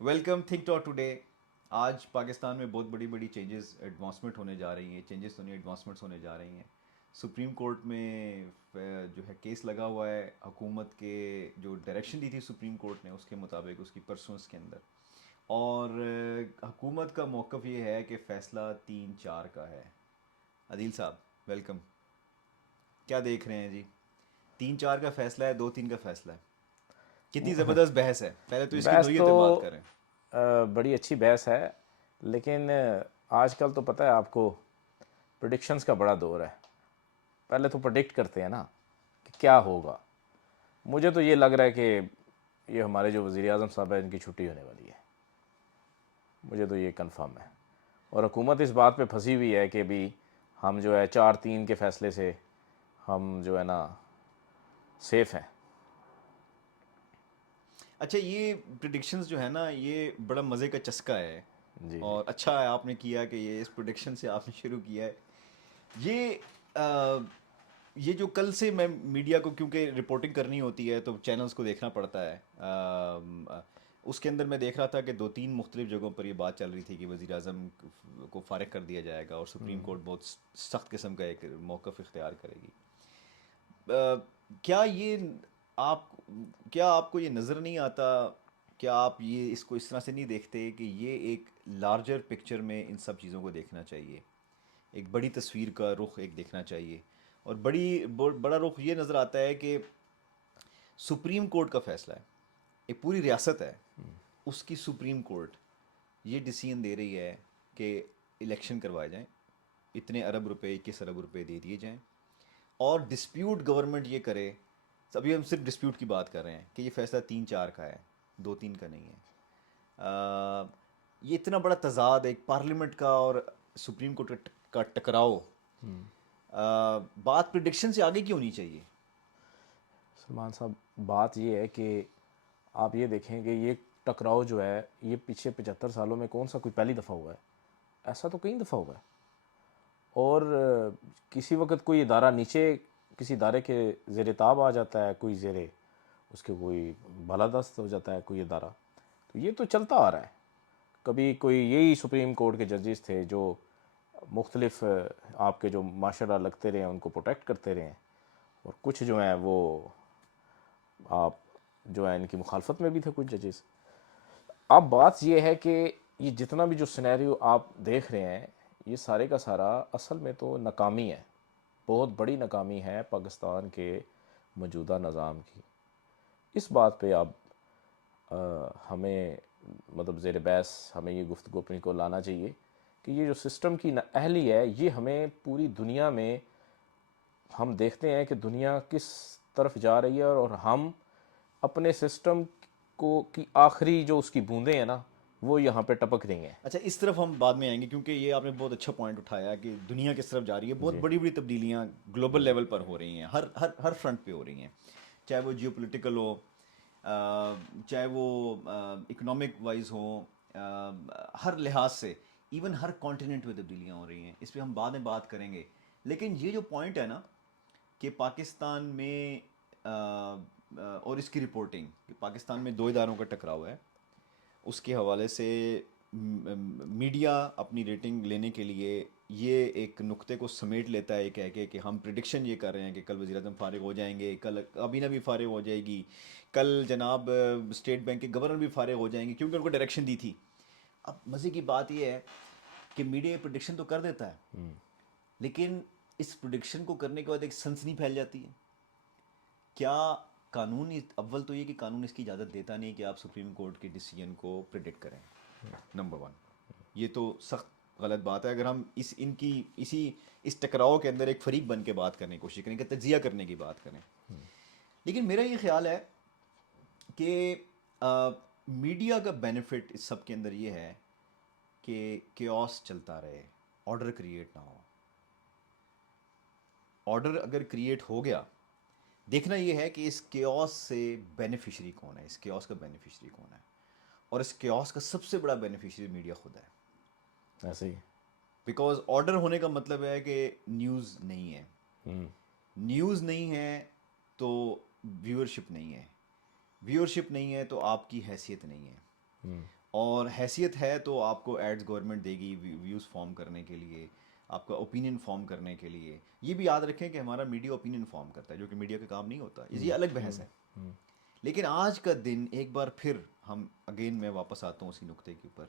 Welcome think talk today. آج پاکستان میں بہت بڑی بڑی چینجز ایڈوانسمنٹ ہونے جا رہی ہیں. چینجز تو نہیں، ایڈوانسمنٹس ہونے جا رہی ہیں. سپریم کورٹ میں جو ہے کیس لگا ہوا ہے. حکومت کے جو ڈائریکشن دی تھی سپریم کورٹ نے اس کے مطابق اس کی پرسنس کے اندر. اور حکومت کا موقف یہ ہے کہ فیصلہ 3-4 کا ہے. عدیل صاحب ویلکم. کیا دیکھ رہے ہیں جی؟ 3-4 کا فیصلہ ہے، 2-3 کا فیصلہ ہے. کتنی زبردست بحث ہے، پہلے تو اس کی بحث نوعیت تو پہ بات کریں. بڑی اچھی بحث ہے، لیکن آج کل تو پتہ ہے آپ کو پریڈکشنز کا بڑا دور ہے. پہلے تو پریڈکٹ کرتے ہیں نا کہ کیا ہوگا. مجھے تو یہ لگ رہا ہے کہ یہ ہمارے جو وزیر اعظم صاحب ہیں ان کی چھٹی ہونے والی ہے. مجھے تو یہ کنفرم ہے، اور حکومت اس بات پہ پھنسی ہوئی ہے کہ بھی ہم جو ہے 4-3 کے فیصلے سے ہم جو ہے نا سیف ہیں. اچھا، یہ پریڈکشنز جو ہے نا یہ بڑا مزے کا چسکا ہے. جی جی. اور اچھا ہے آپ نے کیا کہ یہ اس پریڈکشن سے آپ نے شروع کیا ہے. یہ یہ جو کل سے میں میڈیا کو کیونکہ رپورٹنگ کرنی ہوتی ہے تو چینلز کو دیکھنا پڑتا ہے. اس کے اندر میں دیکھ رہا تھا کہ 2-3 مختلف جگہوں پر یہ بات چل رہی تھی کہ وزیر اعظم کو فارغ کر دیا جائے گا اور سپریم کورٹ بہت سخت قسم کا ایک موقف اختیار کرے گی. کیا یہ آپ کیا آپ کو یہ نظر نہیں آتا، کیا آپ یہ اس کو اس طرح سے نہیں دیکھتے کہ یہ ایک لارجر پکچر میں ان سب چیزوں کو دیکھنا چاہیے؟ ایک بڑی تصویر کا رخ ایک دیکھنا چاہیے. اور بڑا رخ یہ نظر آتا ہے کہ سپریم کورٹ کا فیصلہ ہے. ایک پوری ریاست ہے، اس کی سپریم کورٹ یہ ڈیسیژن دے رہی ہے کہ الیکشن کروائے جائیں، اتنے ارب روپے 21 ارب روپے دے دیے جائیں. اور ڈسپیوٹ گورنمنٹ یہ کرے. ابھی ہم صرف ڈسپیوٹ کی بات کر رہے ہیں کہ یہ فیصلہ 3-4 کا ہے، 2-3 کا نہیں ہے. یہ اتنا بڑا تضاد ایک پارلیمنٹ کا اور سپریم کورٹ کا ٹکراؤ، بات پریڈکشن سے آگے کیوں نہیں چاہیے؟ سلمان صاحب، بات یہ ہے کہ آپ یہ دیکھیں کہ یہ ٹکراؤ جو ہے یہ پیچھے 75 سالوں میں کون سا کوئی پہلی دفعہ ہوا ہے. ایسا تو کئی دفعہ ہوا ہے. اور کسی وقت کوئی ادارہ نیچے کسی ادارے کے زیر تاب آ جاتا ہے، کوئی زیر اس کے کوئی بالادست ہو جاتا ہے کوئی ادارہ. تو یہ تو چلتا آ رہا ہے. کبھی کوئی یہی سپریم کورٹ کے ججز تھے جو مختلف آپ کے جو معاشرہ لگتے رہے ہیں ان کو پروٹیکٹ کرتے رہے ہیں، اور کچھ جو ہیں وہ آپ جو ہے ان کی مخالفت میں بھی تھے کچھ ججز. اب بات یہ ہے کہ یہ جتنا بھی جو سینیریو آپ دیکھ رہے ہیں یہ سارے کا سارا اصل میں تو ناکامی ہے، بہت بڑی ناکامی ہے پاکستان کے موجودہ نظام کی. اس بات پہ اب ہمیں مطلب زیر بحث ہمیں یہ گفتگو اپنی کو لانا چاہیے کہ یہ جو سسٹم کی نااہلی ہے یہ ہمیں پوری دنیا میں ہم دیکھتے ہیں کہ دنیا کس طرف جا رہی ہے، اور ہم اپنے سسٹم کو کی آخری جو اس کی بوندیں ہیں نا وہ یہاں پہ ٹپک رہی ہیں. اچھا، اس طرف ہم بعد میں آئیں گے کیونکہ یہ آپ نے بہت اچھا پوائنٹ اٹھایا کہ دنیا کس طرف جا رہی ہے. بہت جی بڑی بڑی تبدیلیاں گلوبل لیول پر ہو رہی ہیں، ہر ہر ہر فرنٹ پہ ہو رہی ہیں. چاہے وہ جیو پولیٹیکل ہو، چاہے وہ اکنامک وائز ہو، ہر لحاظ سے. ایون ہر کانٹیننٹ میں تبدیلیاں ہو رہی ہیں، اس پہ ہم بعد میں بات کریں گے. لیکن یہ جو پوائنٹ ہے نا کہ پاکستان میں اور اس کی رپورٹنگ کہ پاکستان میں 2 اداروں کا ٹکراؤ ہے، اس کے حوالے سے میڈیا اپنی ریٹنگ لینے کے لیے یہ ایک نقطے کو سمیٹ لیتا ہے کہہ کے کہ ہم پریڈکشن یہ کر رہے ہیں کہ کل وزیر اعظم فارغ ہو جائیں گے، کل کابینہ بھی فارغ ہو جائے گی، کل جناب اسٹیٹ بینک کے گورنر بھی فارغ ہو جائیں گے کیونکہ ان کو ڈائریکشن دی تھی. اب مزے کی بات یہ ہے کہ میڈیا یہ پریڈکشن تو کر دیتا ہے، لیکن اس پریڈکشن کو کرنے کے بعد ایک سنسنی پھیل جاتی ہے. کیا قانون اول تو یہ کہ قانون اس کی اجازت دیتا نہیں کہ آپ سپریم کورٹ کے ڈیسیجن کو پریڈکٹ کریں. نمبر 1، یہ تو سخت غلط بات ہے. اگر ہم اس ٹکراؤ کے اندر ایک فریق بن کے بات کرنے کی کوشش کریں کہ تجزیہ کرنے کی بات کریں. لیکن میرا یہ خیال ہے کہ میڈیا کا بینیفٹ اس سب کے اندر یہ ہے کہ کیوس چلتا رہے، آرڈر کریٹ نہ ہو. آرڈر اگر کریٹ ہو گیا، دیکھنا یہ ہے کہ اس کیوس سے بینیفیشری کون ہے، اس کیوس کا بینیفیشری کون ہے. اور اس کیوس کا سب سے بڑا بینیفیشری میڈیا خود ہے. ایسے ہی. بیکاز آرڈر ہونے کا مطلب ہے کہ نیوز نہیں ہے. نیوز نہیں ہے تو ویورشپ نہیں ہے. ویورشپ نہیں ہے تو آپ کی حیثیت نہیں ہے. اور حیثیت ہے تو آپ کو ایڈز گورنمنٹ دے گی ویوز فارم کرنے کے لیے، آپ کا اوپینین فارم کرنے کے لیے. یہ بھی یاد رکھیں کہ ہمارا میڈیا اوپینین فارم کرتا ہے، جو کہ میڈیا کا کام نہیں ہوتا. یہ الگ بحث ہے. لیکن آج کا دن ایک بار پھر ہم اگین میں واپس آتا ہوں اسی نقطے کے اوپر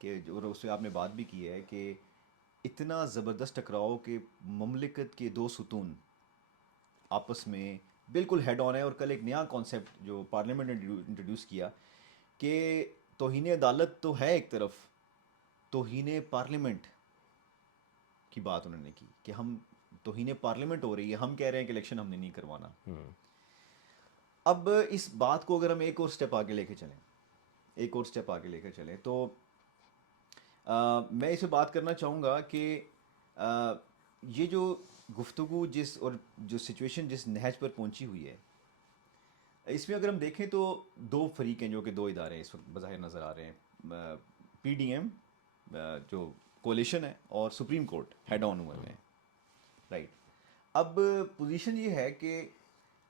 کہ جو اس سے آپ نے بات بھی کی ہے کہ اتنا زبردست ٹکراؤ کہ مملکت کے دو ستون آپس میں بالکل ہیڈ آن ہے. اور کل ایک نیا کانسیپٹ جو پارلیمنٹ نے انٹروڈیوس کیا کہ توہین عدالت تو ہے ایک طرف، توہین پارلیمنٹ کی بات انہوں نے کی کہ ہم توہین پارلیمنٹ ہو رہی ہے، ہم کہہ رہے ہیں کہ الیکشن ہم نے نہیں کروانا. اب اس بات کو اگر ہم ایک اور سٹیپ آگے لے کے چلیں تو میں اسے بات کرنا چاہوں گا کہ یہ جو گفتگو اور جو سچویشن جس نہج پر پہنچی ہوئی ہے، اس میں اگر ہم دیکھیں تو دو فریق ہیں جو کہ دو ادارے اس وقت بظاہر نظر آ رہے ہیں. پی ڈی ایم جو کولیشن ہے اور سپریم کورٹ ہیڈ آن ہوئے ہیں. رائٹ. اب پوزیشن یہ ہے کہ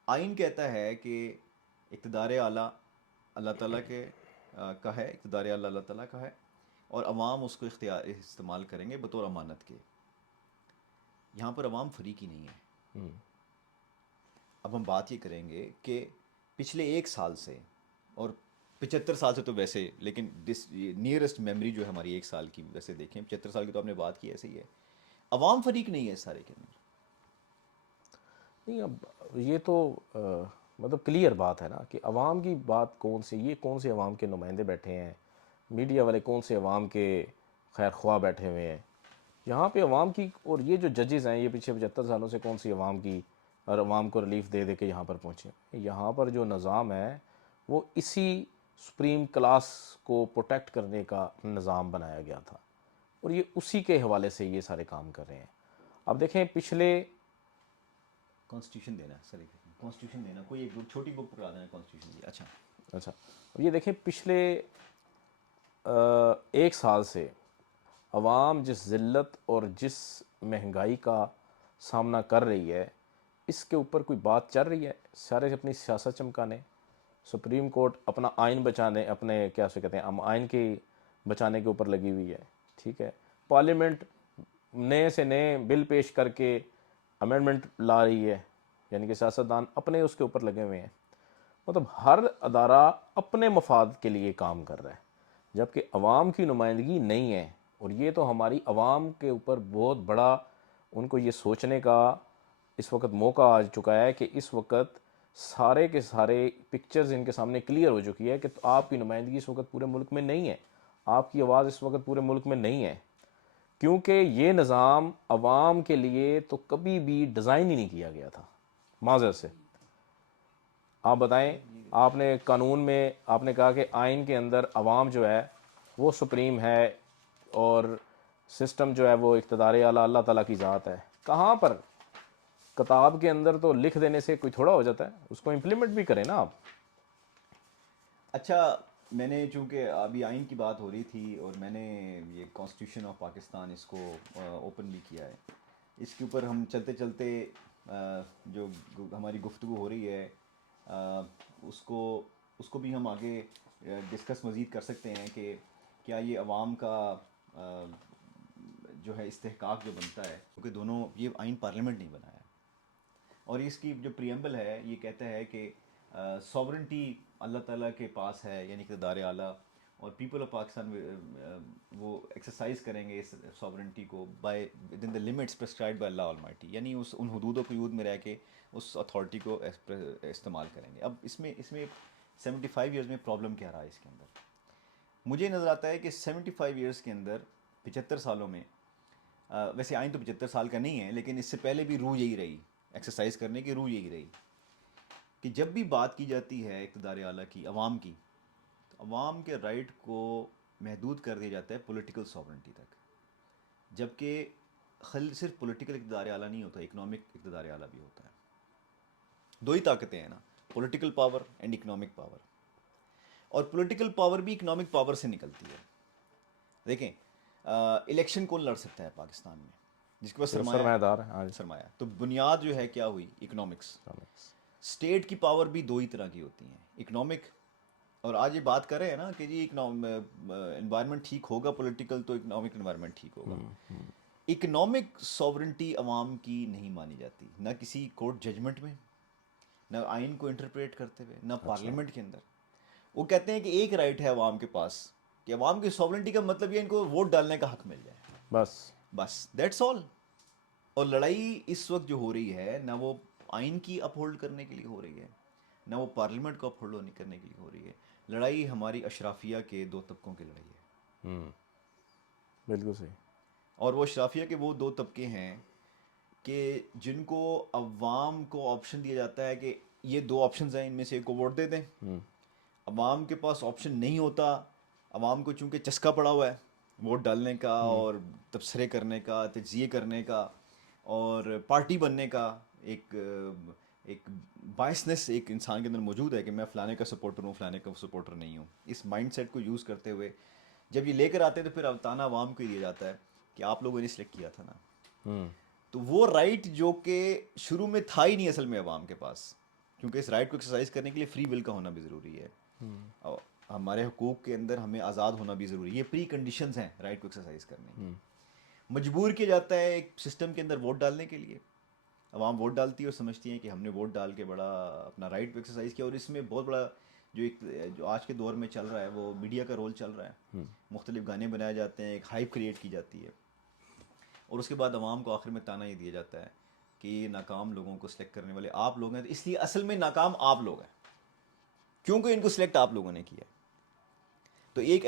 آئین کہتا ہے کہ اقتدار اعلیٰ اللہ تعالیٰ کا ہے، اقتدار اعلیٰ اللہ تعالیٰ کا ہے، اور عوام اس کو استعمال کریں گے بطور امانت کے. یہاں پر عوام فریق ہی نہیں ہے. اب ہم بات یہ کریں گے کہ پچھلے 1 سال سے اور 75 سال سے تو ویسے، لیکن نیئرسٹ میموری جو ہے ہماری 1 سال کی، ویسے دیکھیں 75 سال کی تو آپ نے بات کی، ایسے ہی ہے. عوام فریق نہیں ہے اس سارے کے اندر. نہیں، اب یہ تو مطلب کلیئر بات ہے نا کہ عوام کی بات کون سی، یہ کون سے عوام کے نمائندے بیٹھے ہیں، میڈیا والے کون سے عوام کے خیر خواہ بیٹھے ہوئے ہیں یہاں پہ عوام کی. اور یہ جو ججز ہیں یہ پیچھے 75 سالوں سے کون سی عوام کی اور عوام کو ریلیف دے دے کے یہاں پر پہنچے. یہاں پر جو نظام ہے وہ اسی سپریم کلاس کو پروٹیکٹ کرنے کا نظام بنایا گیا تھا، اور یہ اسی کے حوالے سے یہ سارے کام کر رہے ہیں. اب دیکھیں پچھلے کانسٹیٹیوشن دینا سر، کانسٹیٹیوشن دینا، کوئی ایک چھوٹی بک پکڑا دینا کانسٹیٹیوشن کی. اچھا، اب یہ دیکھیں پچھلے 1 سال سے عوام جس ذلت اور جس مہنگائی کا سامنا کر رہی ہے، اس کے اوپر کوئی بات چل رہی ہے؟ سارے اپنی سیاست چمکانے، سپریم کورٹ اپنا آئین بچانے، اپنے کیا سے کہتے ہیں ہم آئین کی بچانے کے اوپر لگی ہوئی ہے. ٹھیک ہے، پارلیمنٹ نئے سے نئے بل پیش کر کے امینڈمنٹ لا رہی ہے، یعنی کہ سیاستدان اپنے اس کے اوپر لگے ہوئے ہیں. مطلب ہر ادارہ اپنے مفاد کے لیے کام کر رہا ہے، جبکہ عوام کی نمائندگی نہیں ہے. اور یہ تو ہماری عوام کے اوپر بہت بڑا ان کو یہ سوچنے کا اس وقت موقع آ چکا ہے کہ اس وقت سارے کے سارے پکچرز ان کے سامنے کلیئر ہو چکی ہے کہ آپ کی نمائندگی اس وقت پورے ملک میں نہیں ہے، آپ کی آواز اس وقت پورے ملک میں نہیں ہے، کیونکہ یہ نظام عوام کے لیے تو کبھی بھی ڈیزائن ہی نہیں کیا گیا تھا. معذرت سے آپ بتائیں، آپ نے قانون میں آپ نے کہا کہ آئین کے اندر عوام جو ہے وہ سپریم ہے اور سسٹم جو ہے وہ اقتدار اعلیٰ اللہ تعالیٰ کی ذات ہے. کہاں پر کتاب کے اندر تو لکھ دینے سے کوئی تھوڑا ہو جاتا ہے، اس کو امپلیمنٹ بھی کریں نا آپ. اچھا، میں نے چونکہ ابھی آئین کی بات ہو رہی تھی اور میں نے یہ کانسٹیٹیوشن آف پاکستان اس کو اوپن بھی کیا ہے، اس کے اوپر ہم چلتے چلتے جو ہماری گفتگو ہو رہی ہے اس کو بھی ہم آگے ڈسکس مزید کر سکتے ہیں کہ کیا یہ عوام کا جو ہے استحقاق جو بنتا ہے، کیونکہ دونوں یہ آئین پارلیمنٹ نہیں بنایا. اور اس کی جو پریمبل ہے یہ کہتا ہے کہ ساورنٹی اللہ تعالیٰ کے پاس ہے، یعنی اقتدار اعلیٰ، اور پیپل آف پاکستان وہ ایکسرسائز کریں گے اس ساورنٹی کو by with in the limits prescribed by Allah Almighty, یعنی ان حدود و قیود میں رہ کے اس اتھارٹی کو استعمال کریں گے. اب اس میں 75 ایئرز میں پرابلم کیا رہا ہے اس کے اندر؟ مجھے نظر آتا ہے کہ 75 ایئرز کے اندر 75 سالوں میں ویسے آئین تو 75 سال کا نہیں ہے، لیکن اس سے پہلے بھی روح یہی رہی، ایکسرسائز کرنے کی روح یہی رہی کہ جب بھی بات کی جاتی ہے اقتدار اعلیٰ کی، عوام کی، تو عوام کے رائٹ کو محدود کر دیا جاتا ہے پولیٹیکل ساورنٹی تک. جبکہ صرف پولیٹیکل اقتدار اعلیٰ نہیں ہوتا، اکنامک اقتدار اعلیٰ بھی ہوتا ہے. دو ہی طاقتیں ہیں نا، political power and economic power. اور پولیٹیکل پاور بھی اکنامک پاور سے نکلتی ہے. دیکھیں الیکشن کون لڑ سکتا ہے پاکستان میں؟ جس کے پاس سرمایہ دار ہے. سرمایہ. تو بنیاد جو ہے کیا ہوئی؟ اکنامکس. اسٹیٹ کی پاور بھی دو ہی طرح کی ہوتی ہیں، اکنامک اور آج یہ بات کر رہے ہیں نا کہ جی انوائرمنٹ ٹھیک ہوگا پولیٹیکل تو اکنامک انوائرمنٹ ٹھیک ہوگا. اکنامک سوورنٹی عوام کی نہیں مانی جاتی، نہ کسی کورٹ ججمنٹ میں، نہ آئین کو انٹرپریٹ کرتے ہوئے، نہ پارلیمنٹ کے اندر. وہ کہتے ہیں کہ ایک رائٹ ہے عوام کے پاس کہ عوام کی سوورنٹی کا مطلب یہ ان کو ووٹ ڈالنے کا حق مل جائے، بس دیٹس آل. اور لڑائی اس وقت جو ہو رہی ہے نہ وہ آئین کی اپ ہولڈ کرنے کے لیے ہو رہی ہے، نہ وہ پارلیمنٹ کو اپ ہولڈ کرنے کے لیے ہو رہی ہے. لڑائی ہماری اشرافیہ کے دو طبقوں کی لڑائی ہے. بالکل صحیح. اور وہ اشرافیہ کے وہ دو طبقے ہیں کہ جن کو عوام کو آپشن دیا جاتا ہے کہ یہ دو آپشنز ہیں، ان میں سے ایک کو ووٹ دے دیں. عوام کے پاس آپشن نہیں ہوتا. عوام کو چونکہ چسکا پڑا ہوا ہے ووٹ ڈالنے کا اور تبصرے کرنے کا، تجزیے کرنے کا اور پارٹی بننے کا. ایک بائسنس ایک انسان کے اندر موجود ہے کہ میں فلانے کا سپورٹر ہوں، فلانے کا سپورٹر نہیں ہوں. اس مائنڈ سیٹ کو یوز کرتے ہوئے جب یہ لے کر آتے ہیں تو پھر تانا عوام کو ہی دیا جاتا ہے کہ آپ لوگوں نے سلیکٹ کیا تھا نا. تو وہ رائٹ جو کہ شروع میں تھا ہی نہیں اصل میں عوام کے پاس، کیونکہ اس رائٹ کو ایکسرسائز کرنے کے لیے فری ول کا ہونا بھی ضروری ہے. اور ہمارے حقوق کے اندر ہمیں آزاد ہونا بھی ضروری ہے. یہ پری کنڈیشنز ہیں رائٹ کو ایکسرسائز کرنے کی. مجبور کیا جاتا ہے ایک سسٹم کے اندر ووٹ ڈالنے کے لیے. عوام ووٹ ڈالتی ہے اور سمجھتی ہیں کہ ہم نے ووٹ ڈال کے بڑا اپنا رائٹ کو ایکسرسائز کیا. اور اس میں بہت بڑا جو آج کے دور میں چل رہا ہے وہ میڈیا کا رول چل رہا ہے. مختلف گانے بنائے جاتے ہیں، ایک ہائپ کریٹ کی جاتی ہے، اور اس کے بعد عوام کو آخر میں تانا یہ دیا جاتا ہے کہ یہ ناکام لوگوں کو سلیکٹ کرنے والے آپ لوگ ہیں. تو اس لیے اصل میں ناکام آپ لوگ ہیں کیونکہ ان کو سلیکٹ آپ لوگوں نے کیا. تو ایک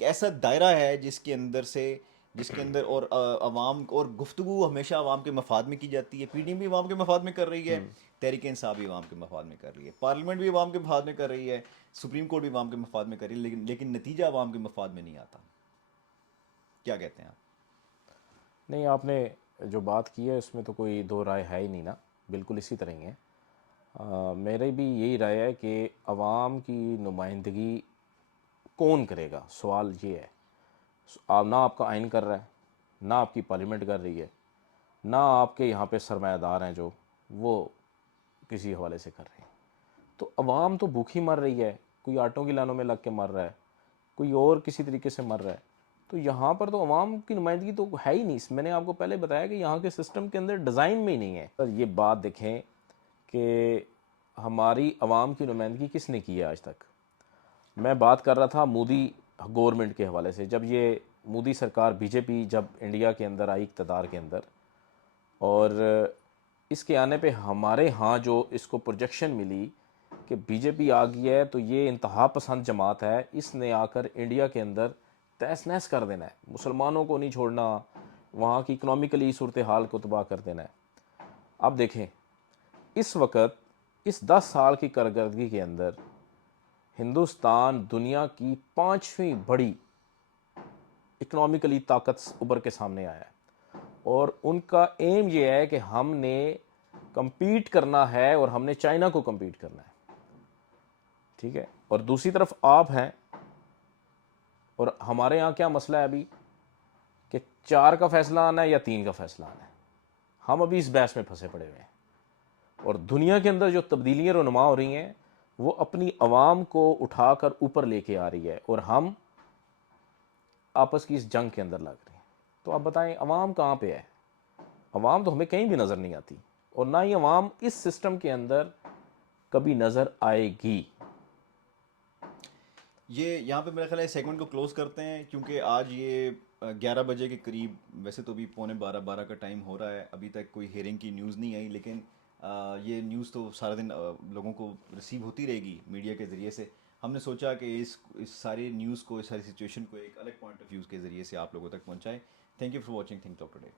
ایسا دائرہ ہے جس کے اندر اور عوام اور گفتگو ہمیشہ عوام کے مفاد میں کی جاتی ہے. پی ڈی ایم بھی عوام کے مفاد میں کر رہی ہے، تحریک انصاف بھی عوام کے مفاد میں کر رہی ہے، پارلیمنٹ بھی عوام کے مفاد میں کر رہی ہے، سپریم کورٹ بھی عوام کے مفاد میں کر رہی ہے، لیکن نتیجہ عوام کے مفاد میں نہیں آتا. کیا کہتے ہیں آپ؟ نہیں، آپ نے جو بات کی ہے اس میں تو کوئی دو رائے ہے ہی نہیں نا، بالکل اسی طرح ہی ہے. میرے بھی یہی رائے ہے کہ عوام کی نمائندگی کون کرے گا، سوال یہ ہے. نہ آپ کا آئین کر رہا ہے، نہ آپ کی پارلیمنٹ کر رہی ہے، نہ آپ کے یہاں پہ سرمایہ دار ہیں جو وہ کسی حوالے سے کر رہے ہیں. تو عوام تو بھوکی مر رہی ہے، کوئی آٹوں کی لائنوں میں لگ کے مر رہا ہے، کوئی اور کسی طریقے سے مر رہا ہے. تو یہاں پر تو عوام کی نمائندگی تو ہے ہی نہیں. میں نے آپ کو پہلے بتایا کہ یہاں کے سسٹم کے اندر ڈیزائن میں ہی نہیں ہے. یہ بات دیکھیں کہ ہماری عوام کی نمائندگی کس نے کی ہے آج تک. میں بات کر رہا تھا مودی گورنمنٹ کے حوالے سے. جب یہ مودی سرکار بی جے پی جب انڈیا کے اندر آئی اقتدار کے اندر، اور اس کے آنے پہ ہمارے ہاں جو اس کو پروجیکشن ملی کہ بی جے پی آ گئی ہے تو یہ انتہا پسند جماعت ہے، اس نے آ کر انڈیا کے اندر تہس نہس کر دینا ہے، مسلمانوں کو نہیں چھوڑنا، وہاں کی اکنامیکلی صورتحال کو تباہ کر دینا ہے. اب دیکھیں اس وقت اس 10 سال کی کارکردگی کے اندر ہندوستان دنیا کی 5ویں بڑی اکنامیکلی طاقت ابھر کے سامنے آیا ہے. اور ان کا ایم یہ ہے کہ ہم نے کمپیٹ کرنا ہے اور ہم نے چائنا کو کمپیٹ کرنا ہے. ٹھیک ہے. اور دوسری طرف آپ ہیں، اور ہمارے یہاں کیا مسئلہ ہے ابھی کہ 4 کا فیصلہ آنا ہے یا 3 کا فیصلہ آنا ہے. ہم ابھی اس بحث میں پھنسے پڑے ہوئے ہیں. اور دنیا کے اندر جو تبدیلیاں رونما ہو رہی ہیں وہ اپنی عوام کو اٹھا کر اوپر لے کے آ رہی ہے، اور ہم آپس کی اس جنگ کے اندر لگ رہے ہیں. تو آپ بتائیں عوام کہاں پہ ہے؟ عوام تو ہمیں کہیں بھی نظر نہیں آتی، اور نہ ہی عوام اس سسٹم کے اندر کبھی نظر آئے گی. یہ یہاں پہ میرا خیال ہے سیگمنٹ کو کلوز کرتے ہیں، کیونکہ آج یہ 11 بجے کے قریب، ویسے تو ابھی 11:45 کا ٹائم ہو رہا ہے، ابھی تک کوئی ہیئرنگ کی نیوز نہیں آئی، لیکن یہ نیوز تو سارا دن لوگوں کو ریسیو ہوتی رہے گی میڈیا کے ذریعے سے. ہم نے سوچا کہ اس ساری نیوز کو، اس ساری سچویشن کو ایک الگ پوائنٹ آف ویو کے ذریعے سے آپ لوگوں تک پہنچائیں. Thank you for watching think talk today.